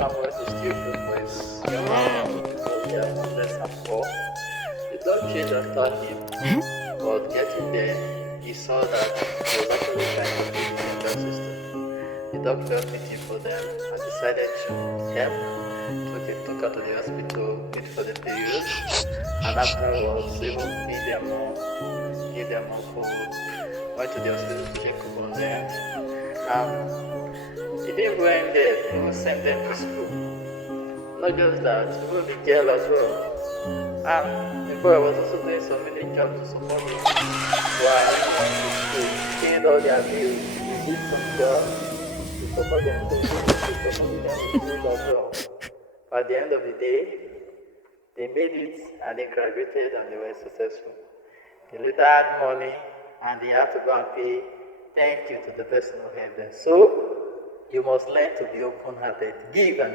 Samuel is still good for his younger, so yeah, less than 4. The dog changed after him, but getting there, he saw that he was actually trying to beat the immune system. The doctor pity for them and decided to help. Took her to the hospital, wait for the period, and afterwards even gave them more food, went to the hospital to check up on them. He didn't go in there, even sent them to school. Not just that, even the girl as well. Before I was also doing so many jobs to support them while I went to school, seeing all their bills, we did some jobs to support them, to support them in school as well. At the end of the day, they made it and they graduated and they were successful. They later had money and they had to go and pay thank you to the person who helped them. So, you must learn to be open-hearted. Give and